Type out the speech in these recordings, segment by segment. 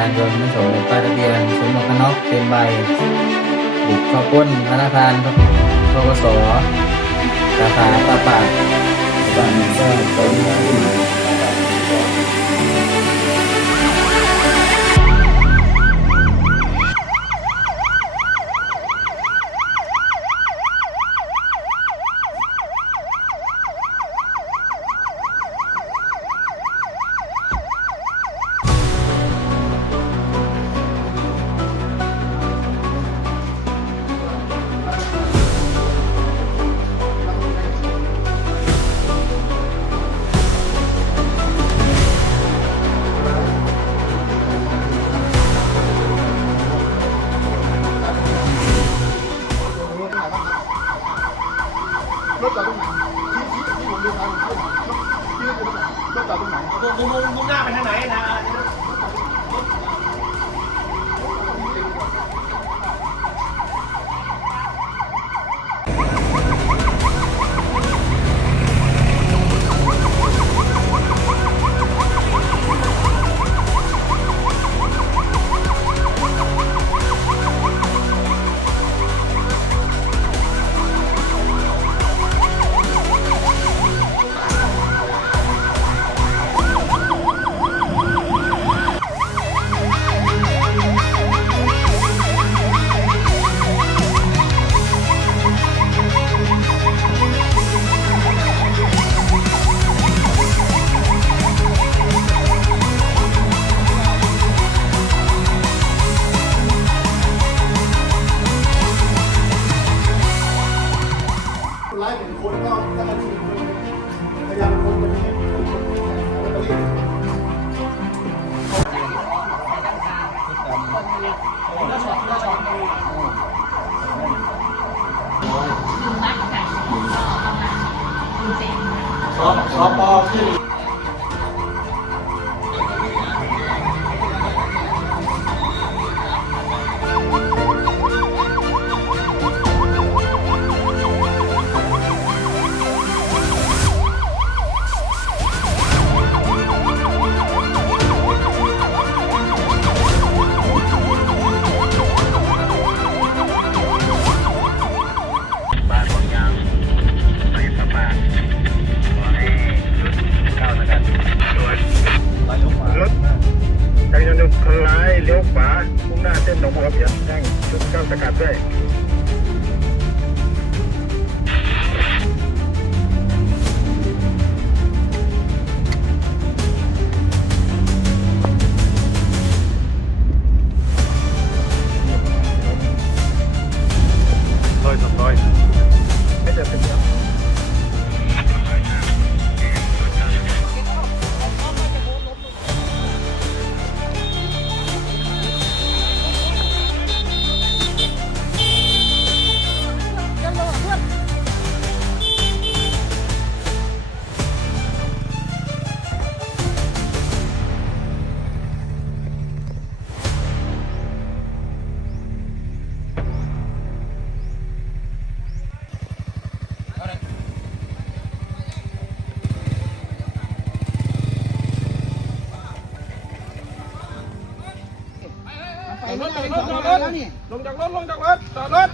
ยานยนต์ไม่สวมป้ายทะเบียนสวมหมวกกันน็อกเต็มใบบุกเข้าป้นธนาคารทกสสาขาตาปากตาหนึ่งก็ตรงนี้ ถจอดตรงไหนที่ที่ที่ผมดูทางที่ที่รถจอดตรงไหนรถจอดตรงไหนมุมมุมมุมมุมหน้าไปทางไหน สอปอขึ้น งหน้าเส้นหนองบัวเบียดแจ้งชุดเก้าสกัดด้วยร้อย ถลงจากรถจอดรถ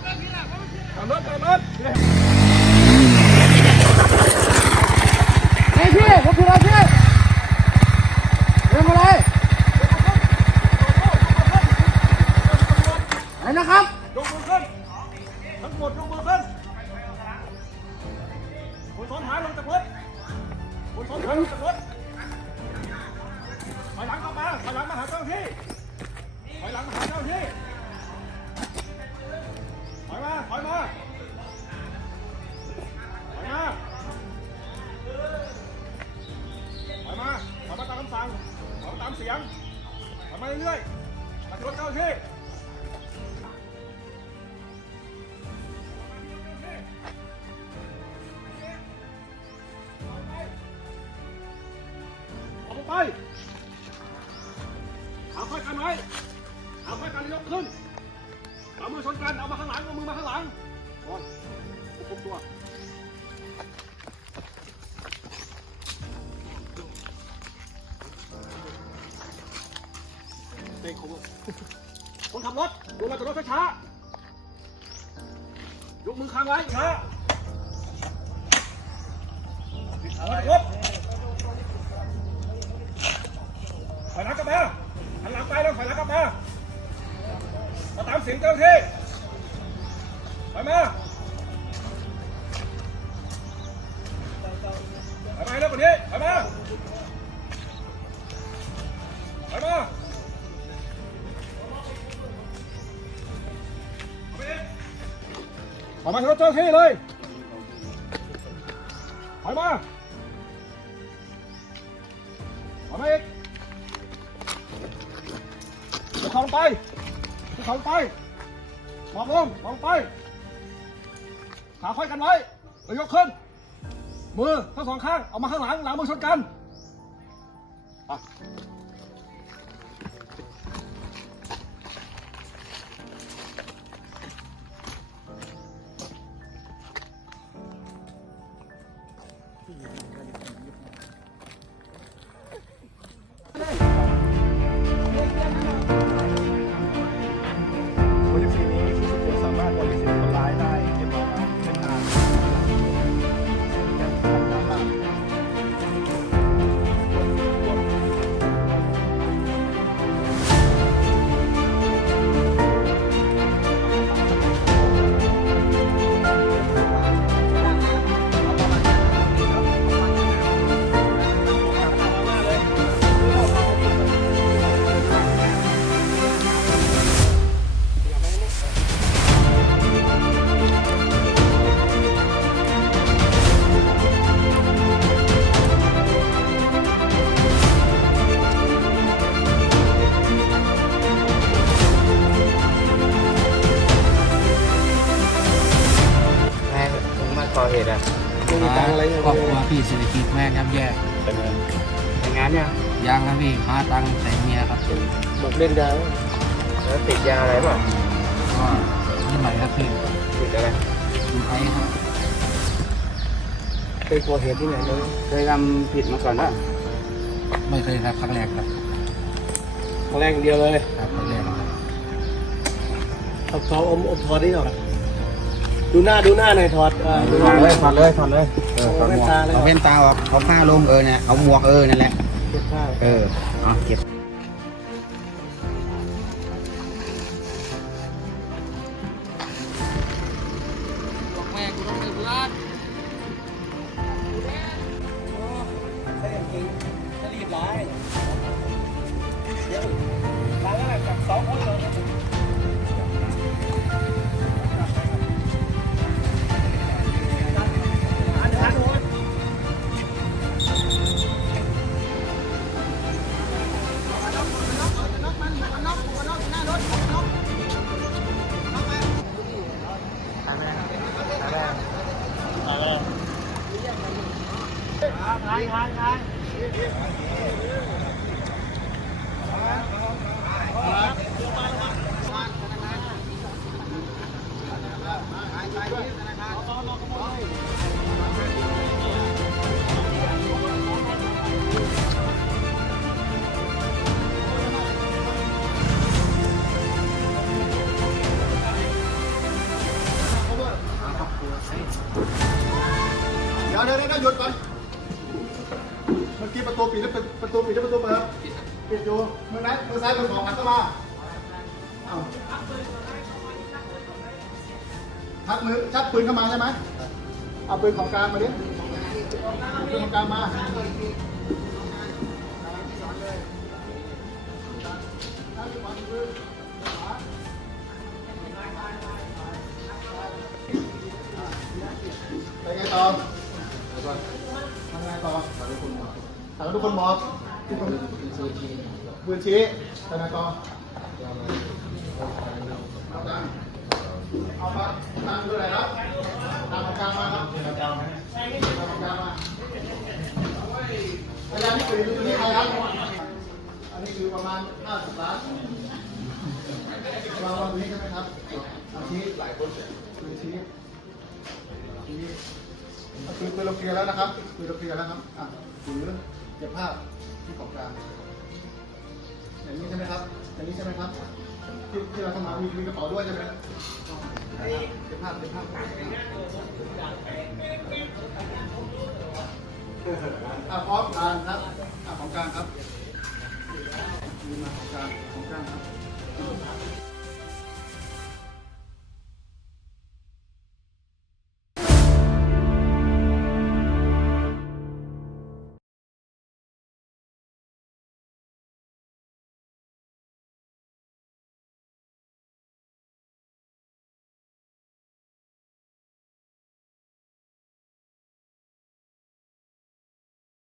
ขึ้น เอามือชนกัน เอามาข้างหลัง เอามือมาข้างหลังก่อนควบตัวเป็นของคนขับรถลงมาจากรถช้าๆยกมือค้างไว้ช้าอะไรรถ ถอยมาที่รถเจ้าหน้าที่เลยถอยมาถอยมาอีกยกเขาลงไปยกเขาลงไปหมอบลงหมอบลงไป ขาค่อยกันไว้แล้วยกขึ้น มือทั้งสองข้าง เอามาข้างหลัง หลังมือชนกัน อะ ไม่มีตังค์อะไรเลยครอบครัวพี่เศรษฐกิจแม่งย่ำแย่แต่งานเนี่ยยังครับพี่หาตังค์แต่เมียครับบอกเล่นยาแล้วติดยาอะไรเปล่าก็นิดหน่อยครับพี่ติดอะไรดูไอ้ครับเคยก่อเหตุที่ไหนเลยเคยทำผิดมาก่อนนะไม่เคยครับครั้งแรกครับครั้งแรกเดียวเลยครับครั้งแรกครับเอาเขาอมอมถอดนี่หรอ ดูหน้าดูหน้าหน่อยถอดอ่าดูหถอน้าดเลยถอดเลยถอดเลยเออถอดหมวกเอาแว่นตาเลยเอาแว่นตาออกเอาผ้าลงเออเนี่ยเอาหมวกเออนั่นแหละ เก็บผ้า เออเอาเก็บ เดี๋ยวเดี๋ยวเดี๋ยวหยุดก่อน มือไหนมือซ้ายมือขวาหันเข้ามาเอ้าชักมือชักปืนเข้ามาใช่ไหมเอาปืนของกลางมาดิเอาปืนของกลางมาไปไงต่อทำไงต่อถามทุกคนหมอบถามทุกคนหมอ บุญชี้ทำไงต่อเอาตังเอาปะตังด้วยอะไรครับตังค์ของกลางมาครับตังค์ของกลางมาพยานที่ปืนอยู่ตรงนี้ใครครับ อันนี้คือประมาณ 50 ล้านเราวันนี้ใช่ไหมครับอาชีหลายคนคือชี้ชี้คือคือเราเคลียร์แล้วนะครับ คือเราเคลียร์แล้วครับอะถือเก็บภาพที่ของกลาง อย่างนี้ใช่ไหมครับ อย่างนี้ใช่ไหมครับ ที่ที่เราเข้ามามีมีกระเป๋าด้วยใช่ไหมเก็บภาพเก็บภาพอะพร้อมกลางครับอะของกลางครับมีมาของกลางของกลางครับ